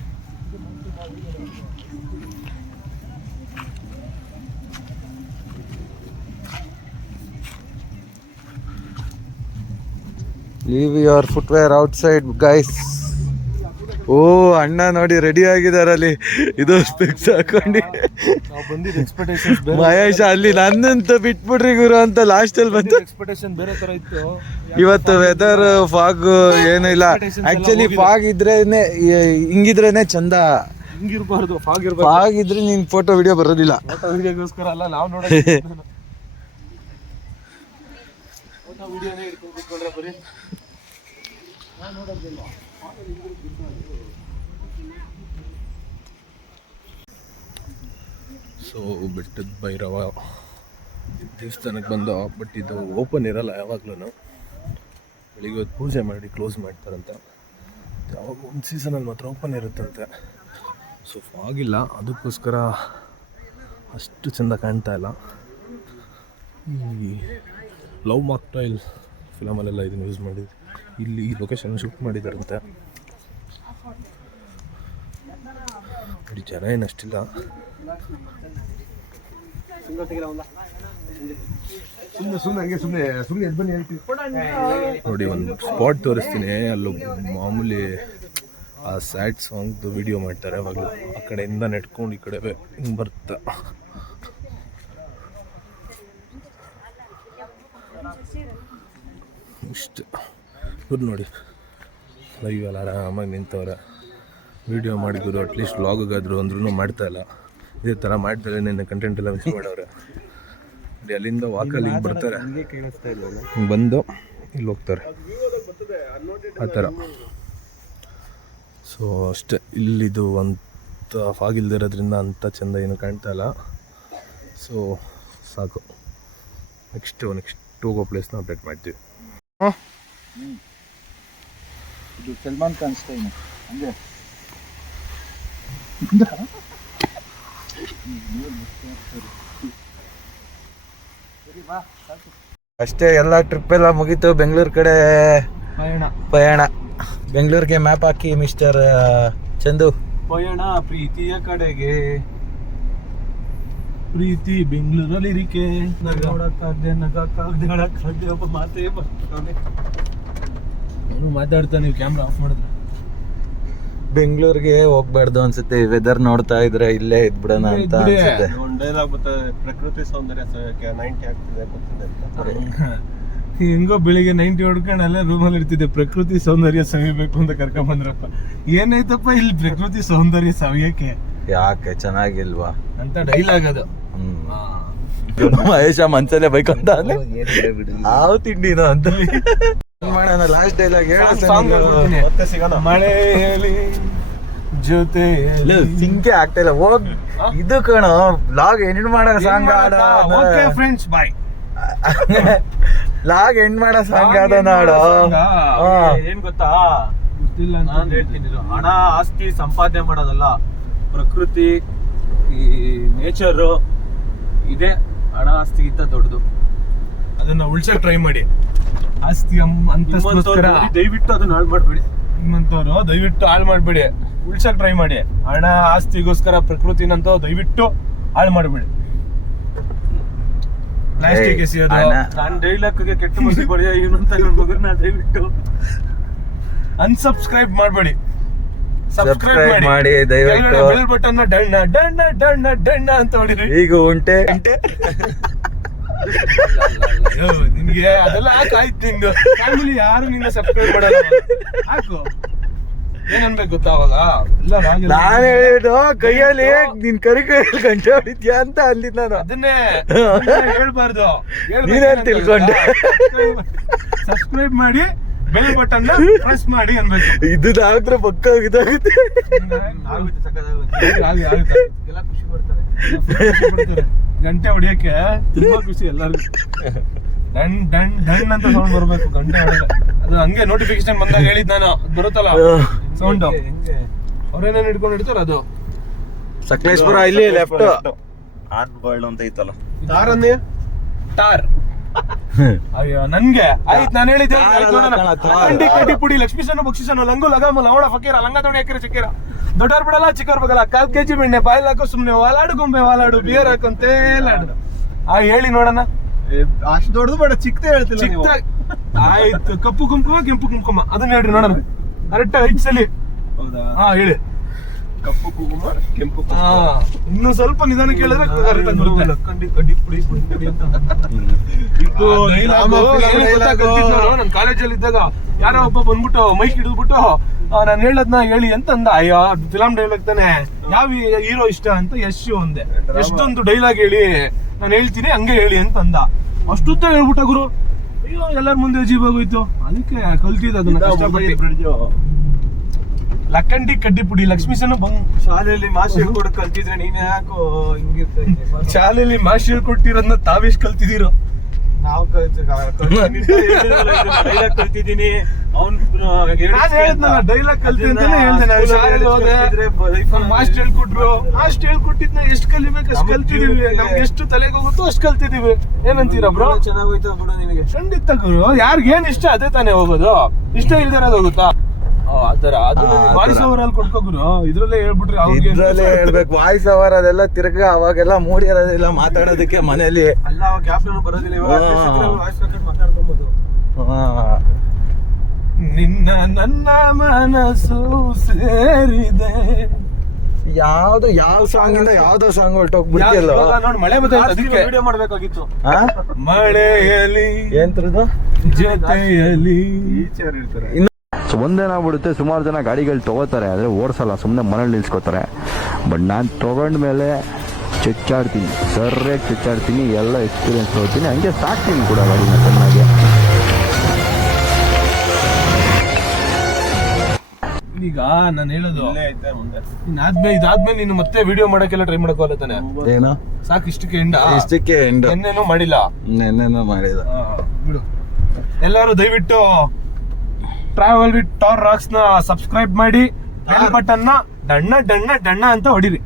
Leave your footwear outside guys ಓ ಅಣ್ಣ ನೋಡಿ ರೆಡಿ ಆಗಿದಾರೆ ಅಲ್ಲಿ ಇದು ಸ್ಪೆಕ್ಸ್ ಹಾಕೊಂಡು. ಮಹೇಶ್ ಅಲ್ಲಿ ನನ್ನಂತ ಬಿಟ್ಬಿಡ್ರಿ ಗುರು ಅಂತ ಲಾಸ್ಟ್ ಅಲ್ಲಿ ಬಂತು ಇವತ್ತು ವೆದರ್ ಫಾಗ್ ಏನು ಇಲ್ಲ. ಆಕ್ಚುಲಿ ಫಾಗ್ ಇದ್ರೇನೆ ಹಿಂಗಿದ್ರೇನೆ ಚಂದ. ಹಿಂಗಿರ್ಬಾರ್ದು ಫಾಗ್ ಇರ್ಬಾರ್ದು ಫಾಗ್ ಇದ್ರೆ ನಿನ್ ಫೋಟೋ ವಿಡಿಯೋ ಬರೋದಿಲ್ಲ. ಫೋಟೋ ವಿಡಿಯೋಗೋಸ್ಕರ ಅಲ್ಲ ನಾವು ನೋಡೋದು ಫೋಟೋ ವಿಡಿಯೋನೇ ಕೂತ್ಕೊಂಡ್ರೆ ಬರೀ ಸೊ ಬೆಟ್ಟದ ಭೈರವ ದೇವಸ್ಥಾನಕ್ಕೆ ಬಂದು ಬಟ್ ಇದು ಓಪನ್ ಇರಲ್ಲ ಯಾವಾಗ್ಲೂ ಬೆಳಿಗ್ಗೆ ಹೊತ್ತು ಪೂಜೆ ಮಾಡಿ ಕ್ಲೋಸ್ ಮಾಡ್ತಾರಂತೆ. ಯಾವಾಗ ಒಂದು ಸೀಸನಲ್ಲಿ ಮಾತ್ರ ಓಪನ್ ಇರುತ್ತಂತೆ. ಸೊ ಆಗಿಲ್ಲ ಅದಕ್ಕೋಸ್ಕರ ಅಷ್ಟು ಚೆಂದ ಕಾಣ್ತಾ ಇಲ್ಲ. ಈ ಲವ್ ಮಾಕ್ಟೈಲ್ ಫಿಲಮಲ್ಲೆಲ್ಲ ಇದನ್ನು ಯೂಸ್ ಮಾಡಿದ್ದು. ಇಲ್ಲಿ ಈ ಲೊಕೇಶನ್ ಶೂಟ್ ಮಾಡಿದಾರಂತೆ. ನೋಡಿ ಜನ ಏನಷ್ಟಿಲ್ಲ ನೋಡಿ ಒಂದು ಸ್ಪಾಟ್ ತೋರಿಸ್ತೀನಿ. ಅಲ್ಲೊಬ್ಬ ಮಾಮೂಲಿ ಆ ಸ್ಯಾಡ್ ಸಾಂಗ್ದು ವಿಡಿಯೋ ಮಾಡ್ತಾರೆ. ಅವಾಗ ಆ ಕಡೆಯಿಂದ ನೆಟ್ಕೊಂಡು ಈ ಕಡೆ ಹಿಂಗೆ ಬರ್ತಾ. ಇಷ್ಟು. ಇವ್ರು ನೋಡಿ. ಲೈವ್ ಎಲ್ಲ ಆರಾಮಾಗಿ ನಿಂತವ್ರೆ. ವಿಡಿಯೋ ಮಾಡಿದ್ರು ಅಟ್ಲೀಸ್ಟ್ ವ್ಲಾಗಾದ್ರು ಅಂದ್ರೂ ಮಾಡ್ತಾ ಇಲ್ಲ. ಇದೇ ಥರ ಮಾಡ್ತಾರೆ, ನಿನ್ನೆ ಕಂಟೆಂಟ್ ಎಲ್ಲ ಮಿಸ್ ಮಾಡವ್ರೆ. ಅಲ್ಲಿಂದ ವಾಕಲ್ಲಿ ಹಿಂಗೆ ಬರ್ತಾರೆ. ಹಿಂಗೆ ಬಂದು ಇಲ್ಲಿ ಹೋಗ್ತಾರೆ. ಆ ಥರ ಸೊ ಅಷ್ಟೇ. ಇಲ್ಲಿದು ಅಂತ ಫಾಗಿಲ್ದಿರೋದ್ರಿಂದ ಅಂಥ ಚೆಂದ ಏನು ಕಾಣ್ತಾ ಇಲ್ಲ. ಸೊ ಸಾಕು. ನೆಕ್ಸ್ಟು ನೆಕ್ಸ್ಟ್ ಹೋಗೋ ಪ್ಲೇಸ್ನ ಅಪ್ಡೇಟ್ ಮಾಡ್ತೀವಿ. ಇದು ಸಲ್ಮಾನ್ ಖಾನ್ ಸ್ಟೈಲ್ ಹಂಗೆ ಅಷ್ಟೇ ಎಲ್ಲ ಟ್ರಿಪ್ ಎಲ್ಲ ಮುಗೀತು. ಬೆಂಗಳೂರು ಕಡೆ ಪಯಣ. ಪಯಣ. ಬೆಂಗಳೂರಿಗೆ ಮ್ಯಾಪ್ ಹಾಕಿ ಮಿಸ್ಟರ್ ಚಂದು. ಪಯಣ ಪ್ರೀತಿಯ ಕಡೆಗೆ. ಪ್ರೀತಿ ಬೆಂಗಳೂರಲ್ಲಿ ಇರಿಕೆ ನಗ ನಗಕ್ಕಾಗ್ದೆ ಹೇಳಕ್ಕಾಗ್ದೆ ಒಬ್ಬ ಮಾತೇ ಬರ್ತಾನೆ. ಅವನು ಮಾತಾಡ್ತಾ ನೀವು ಕ್ಯಾಮ್ರಾ ಆಫ್ ಮಾಡಿದ್ರೆ. ಬೆಂಗಳೂರಿಗೆ ಹೋಗ್ಬಾರ್ದು ಅನ್ಸುತ್ತೆ. ವೆದರ್ ನೋಡ್ತಾ ಇದ್ರೆ ಇಲ್ಲೇ ಇದ್ಬಿಡೋಣ ಅಂತ ಅನ್ಸುತ್ತೆ. ಒಂದು ಡೈಲಾಗ್ ಬರ್ತದೆ ಪ್ರಕೃತಿ ಸೌಂದರ್ಯ ಸವಿಯಕ್ಕೆ ನೈಂಟಿ ಆಗ್ತಿದೆ ಗೊತ್ತಿದೆ ಅಂತ. ಹೆಂಗೋ ಬೆಳಿಗ್ಗೆ ನೈಂಟಿ ಹೊಡ್ಕೊಂಡು ಅಲ್ಲೇ ರೂಮಲ್ಲಿ ಇರ್ತಿದ್ದೆ. ಪ್ರಕೃತಿ ಸೌಂದರ್ಯ ಸವಿಬೇಕು ಅಂತ ಕರ್ಕೊಂಡ್ ಬಂದ್ರಪ್ಪ ಏನಾಯ್ತಪ್ಪ ಇಲ್ಲಿ ಪ್ರಕೃತಿ ಸೌಂದರ್ಯ ಸವಿಯಕ್ಕೆ? ಯಾಕೆ? ಚೆನ್ನಾಗಿಲ್ವಾ? ಅಂತ ಡೈಲಾಗ್ ಅದು. ಹ್ಮ್. ಮಹೇಶ ಮನ್ಸಲ್ಲೇ ಬೈಕೊಂತ ಯಾವ ತಿಂಡಿನ ಅಂತ. ಮಾಡೋಣ? ಲಾಸ್ಟ್ ಡೈಲಾಗ್ ಮತ್ತೆ ಸಿಗೋಣ? ಮಳೆಯಲ್ಲಿ ಜೊತೆ ಸಿಂಕೆ ಆಗ್ತಾ ಇಲ್ಲ. ಹೋಗ್ ಇದು ಕಣ ಲಾಗ್ ಎಂಡ್ ಮಾಡೋ ಸಾಂಗ್ ಆಡ okay friends bye log end ಮಾಡೋ ಸಾಂಗ್ ಆದ ನಾಡು. ಏನ್ ಗೊತ್ತಾ? ಗೊತ್ತಿಲ್ಲ ನಾನು ಹೇಳ್ತೀನಿ. ಹಣ ಆಸ್ತಿ ಸಂಪಾದನೆ ಮಾಡೋದಲ್ಲ. ಪ್ರಕೃತಿ ಈ ನೇಚರ್ ಇದೆ. ಹಣ ಆಸ್ತಿಗಿಂತ ದೊಡ್ಡದು. ಅದನ್ನ ಉಳ್ಸಕ್ ಟ್ರೈ ಮಾಡಿ. ಆಸ್ತಿ ಅಂತಸ್ಕೋಸ್ಕರ ದಯವಿಟ್ಟು ಅದನ್ನ ಹಾಳು ಮಾಡ್ಬೇಡಿ. ನಿಮ್ಮಂತವ್ರು ದಯವಿಟ್ಟು ಹಾಳು ಮಾಡ್ಬೇಡಿ. ಉಳ್ಸಕ್ ಟ್ರೈ ಮಾಡಿ. ಹಣ ಆಸ್ತಿಗೋಸ್ಕರ ಪ್ರಕೃತಿನಂತೂ ದಯವಿಟ್ಟು ಹಾಳು ಮಾಡ್ಬೇಡಿ. ಪ್ಲಾಸ್ಟಿಕ್ ಎಸೆಯೋದು. ನಾನು ಡೈಲಾಕ್ಗೆ ಕೆಟ್ಟ ಮಸಿ ಬಡಿಯ ಇವನಂತ ನನ್ನ ಮಗನ ದಯವಿಟ್ಟು. ಅನ್ಸಬ್ಸ್ಕ್ರೈಬ್ ಮಾಡಬೇಡಿ. ಸಬ್ಸ್ಕ್ರೈಬ್ ಮಾಡಿ, ದಯವಿಟ್ಟು. ಬೆಲ್ ಬಟನ್ ಡಣ್ಣ ಡಣ್ಣ ಡಣ್ಣ ಡಣ್ಣ ಅಂತ ಹೊಡಿರಿ ಈಗ ಉಂಟೆ. ನಿನ್ಗೆ ಅದೆಲ್ಲ ಹಾಕು ಆಯ್ತು ನಿಂದು ಫ್ಯಾಮಿಲಿ ಯಾರು ನಿನ್ನ ಸಬ್ಸ್ಕ್ರೈಬ್ ಮಾಡಲ್ಲ ಹಾಕು. ಏನ್ ಅನ್ಬೇಕು ಗೊತ್ತಾ ಅವಾಗ? ಇಲ್ಲ ನಾನು ನಾನ್ ಹೇಳಿದ್ದು ಕೈಯಲ್ಲಿ ನಿನ್ ಕರಿ ಕೈಯಲ್ಲಿ ಗಂಟೆ ಹೊಡಿದ್ಯಾ ಅಂತ ಅಲ್ಲಿ ನಾನು. ಅದನ್ನೇ ಹೇಳ್ಬಾರ್ದು. ನೀನೇನ್ ತಿಳ್ಕೊಂಡೆ? ಸಬ್ಸ್ಕ್ರೈಬ್ ಮಾಡಿ ಬೆಲ್ ಬಟನ್ ಪ್ರೆಸ್ ಮಾಡಿ ಅನ್ಬೇಕು. ಇದು ಹಾಕಿದ್ರೆ ಪಕ್ಕ ಇದಾಗುತ್ತೆ ಆಗುತ್ತೆ ಸಕ್ಕತ್ತಾಗುತ್ತೆ. ಎಲ್ಲ ಖುಷಿ ಪಡ್ತಾರೆ. ಗಂಟೆ ಹೊಡಿಯಕ್ಕೆ ತುಂಬಾ ಖುಷಿ ಎಲ್ಲರಿಗೂ. ಡಣ್ ಡಣ್ ಡಣ್ ಅಂತ ಸೌಂಡ್ ಬರಬೇಕು ಗಂಟೆ ಹೊಡೆದ ಅದು ಹಂಗೆ ನೋಟಿಫಿಕೇಶನ್ ಬಂದಾಗ ಹೇಳಿದ್ ನಾನು ಬರುತ್ತಲ್ಲ? ಸೌಂಡ್ ಅವ್ರೇನೇನು ಹಿಡ್ಕೊಂಡು ಇಡ್ತಾರ ಅದು? ಸಕಲೇಶ್ಪುರ ಇಲ್ಲಿ ಲೆಫ್ಟ್ ಆನ್ ವರ್ಲ್ಡ್ ಅಂತ ಐತಲ್ಲ. ತಾರನ್ನೇ ಟಾರ್ ಅಯ್ಯೋ ನನ್ಗೆ. ಆಯ್ತು ನಾನು ಹೇಳಿದ್ದೆ ಕಡ್ಡಿ ಪುಡಿ ಲಕ್ಷ್ಮೀಶನು ಬಕ್ಷಿಸನು ಲಂಗು ಲಗಾಮ ಲವಡ ಫಕೀರ ಲಂಗ ತೊಡೆ ಹಾಕಿರ ಚಿಕ್ಕಿರ. ದೊಡ್ಡವ್ರು ಬಿಡಲ್ಲ ಚಿಕ್ಕವ್ರು ಬಗಲ್ಲ ಕಾಲ್ ಕೆಜಿ ಬೆಣ್ಣೆ ಬಾಯ್ಲ್ ಹಾಕೋ ಸುಮ್ನೆ ವಾಲಾಡು ಗೊಂಬೆ ವಾಲಾಡು ಬಿಯರ್ ಹಾಕೊಂತೇ ಲಾಡು. ಆ ಹೇಳಿ ನೋಡೋಣ. ಅಷ್ಟು ದೊಡ್ಡದು ಬೇಡ ಚಿಕ್ಕದೇ ಹೇಳ್ತಿಲ್ಲ ಚಿಕ್ಕ ಆಯ್ತು ಕಪ್ಪು ಕುಂಕುಮ ಕೆಂಪು ಕುಂಕುಮ. ಅದನ್ನ ಹೇಳ್ರಿ ನೋಡೋಣ. ಕರೆಕ್ಟ್ ಐದು ಸಲಿ. ಹೌದಾ? ಹಾ ಹೇಳಿ. ಕಪ್ಪು ಕುಂಕುಮ ಕೆಂಪು ಇನ್ನು ಸ್ವಲ್ಪ ನಿಧಾನ ಕೇಳಿದ್ರೆ ಕರೆಕ್ಟ್ ಆಗಿ ಬರುತ್ತೆ. ಪುಡಿ ಇದು ನಾನು ನನ್ನ ಕಾಲೇಜಲ್ಲಿ ಇದ್ದಾಗ ಯಾರೋ ಒಬ್ಬ ಬಂದ್ಬಿಟ್ಟು ಮೈಕ್ ಹಿಡಿದ್ಬಿಟ್ಟು ನಾನು ಹೇಳದ್ನ ಹೇಳಿ ಅಂತ ಅಂದ ಅಯ್ಯೋ ಫಿಲಂ ಡೈಲಾಗ್ ತಾನೆ ಯಾವ ಹೀರೋ ಇಷ್ಟ ಅಂತ ಯಶ್ ಅಂದೆ ಎಷ್ಟೊಂದು ಡೈಲಾಗ್ ಹೇಳಿ ನಾನು ಹೇಳ್ತೀನಿ ಹಂಗೆ ಹೇಳಿ ಅಂತ ಅಂದ ಅಷ್ಟುತ್ತ ಹೇಳ್ಬಿಟ್ಟ ಗುರು ಅಯ್ಯೋ ಎಲ್ಲರ ಮುಂದೆ ಜೀವ ಆಗೋಯ್ತು ಅದಕ್ಕೆ ಕಲ್ತಿದ್ದ ಅದನ್ನ ಲಕ್ಕಂಡಿ ಕಡ್ಡಿ ಪುಡಿ ಲಕ್ಷ್ಮೀಸನು ಬಂಗ್ ಶಾಲೆಯಲ್ಲಿ ಮಾಸ್ಟರ್ ಹೇಳ್ಕೊಡಕ್ ಕಲ್ತಿದ್ರೆ ನೀನ್ ಯಾಕೋ ಹಿಂಗಿರ್ತಾ ಇದ್ದೆ? ಶಾಲೆಯಲ್ಲಿ ಮಾಸ್ಟರ್ ಹೇಳ್ಕೊಟ್ಟಿರೋದನ್ನ ತಾವೆಷ್ಟು ಕಲ್ತಿದ್ದೀರೋ? ನಾವು ಡೈಲಾಗ್ ಕಲ್ತಿದ್ದೀನಿ ಅವ್ನ್ ನಾನ್ ಹೇಳಿದ್ನಲ್ಲ ಡೈಲಾಗ್ ಕಲ್ತಿ ಅಂತಾನೆ ಹೇಳ್ದೆ ನಾನು. ಶಾಲೆಗೆ ಹೋದೆ. ಮಾಸ್ಟರ್ ಹೇಳ್ಕೊಟ್ರು. ಮಾಸ್ಟರ್ ಹೇಳ್ಕೊಟ್ಟಿದ್ನ ಎಷ್ಟು ಕಲಿಬೇಕು ಅಷ್ಟು ಕಲ್ತಿದೀವಿ. ನಮ್ಗೆ ಎಷ್ಟು ತಲೆಗೆ ಹೋಗುತ್ತೋ ಅಷ್ಟು ಕಲ್ತಿದೀವಿ. ಏನಂತೀರಾ ಬ್ರೋ? ಚೆನ್ನಾಗೋಯ್ತು ಬಿಡು ನಿನಗೆ? ಖಂಡಿತ ಗುರು. ಯಾರ್ಗೇನ್ ಇಷ್ಟ ಅದೇ ತಾನೇ ಹೋಗೋದು. ಇಷ್ಟ ಇಲ್ದಿರೋದು ಹೋಗುತ್ತಾ? ಆತರ ಅದು ಆ, ಆ ವಾಯ್ಸ್. ಓವರ್ ಅಲ್ಲಿ ಕೊಟ್ಕೋ ಗುರು. ಇದ್ರಲ್ಲೇ ಹೇಳ್ಬಿಟ್ರೆ ಅವ್ರಿಗೆ ಇದ್ರಲ್ಲೇ ಹೇಳ್ಬೇಕು. ವಾಯ್ಸ್ ಅವರ್ ಅದೆಲ್ಲ ತಿರ್ಗಾ ಅವಾಗೆಲ್ಲ ಮೂಡಿರೋದಿಲ್ಲ ಮಾತಾಡೋದಕ್ಕೆ ಮನೇಲಿ ಅಲ್ಲ ಅವಾಗ ಗ್ಯಾಪ್ ಬರೋದಿಲ್ಲ. ಇವಾಗ. ವಾಯ್ಸ್ ರೆಕಾರ್ಡ್ ಮಾತಾಡ್ಕೊಬೋದು. ಹಾ. ನಿನ್ನ ನನ್ನ ಮನಸ್ಸು ಸೇರಿದೆ. ಯಾವ್ದು ಯಾವ ಸಾಂಗ್ ಇಂದ ಯಾವ್ದೋ ಸಾಂಗ್ ಹೊರಟೋಗ್ಬಿಡ್ತಿಲ್ಲ ನೋಡ್ ಮಳೆ ಬರ್ತೈತೆ ಅದಕ್ಕೆ ವಿಡಿಯೋ ಮಾಡ್ಬೇಕಾಗಿತ್ತು. ಮಳೆಯಲಿ ಏನ್ ತರದು ಜೊತೆಯಲಿ ಈಚೆ ಇರ್ತಾರೆ. ಸೊ ಒಂದೇನಾಗ್ಬಿಡುತ್ತೆ ಸುಮಾರು ಜನ ಗಾಡಿಗಳು ತೊಗೋತಾರೆ ಆದರೆ ಓಡಿಸಲ್ಲ ಸುಮ್ಮನೆ ಮನೇಲಿ ನಿಲ್ಸ್ಕೊತಾರೆ. ಬಟ್ ನಾನು ತೊಗೊಂಡ್ಮೇಲೆ ಚುಚ್ಚಾಡ್ತೀನಿ ಸರ್ಯಾಗಿ ಚುಚ್ಚಾಡ್ತೀನಿ ಎಲ್ಲ ಎಕ್ಸ್ಪೀರಿಯನ್ಸ್ ತೊಗೋತೀನಿ ಹಂಗೆ ಸಾಕ್ತೀನಿ ಕೂಡ ಗಾಡಿನ ಚೆನ್ನಾಗಿ. ಈಗ ನಾನು ಹೇಳೋದು ಇದಾದ್ಮೇಲೆ ಇದಾದ್ಮೇಲೆ ನೀನು ಮತ್ತೆ ವಿಡಿಯೋ ಮಾಡಕ್ಕೆಲ್ಲ ಟ್ರೈ ಮಾಡಕ್ ತಾನೆ? ಏನು? ಸಾಕು ಇಷ್ಟಕ್ಕೆ ಎಂಡ ಇಷ್ಟಕ್ಕೆ ಎಂಡ್ ಎನ್ನೇನೋ ಮಾಡಿಲ್ಲ? ನೆನ್ನೆನೋ ಮಾಡಿದ ಬಿಡು. ಎಲ್ಲರೂ ದಯವಿಟ್ಟು ಟ್ರಾವೆಲ್ ವಿತ್ ಟಾರ್ ರಾಕ್ಸ್ನ ಸಬ್ಸ್ಕ್ರೈಬ್ ಮಾಡಿ ಬೆಲ್ ಬಟನ್ನ ಡಣ್ಣ ಡಣ್ಣ ಡಣ್ಣ ಅಂತ ಹೊಡಿರಿ.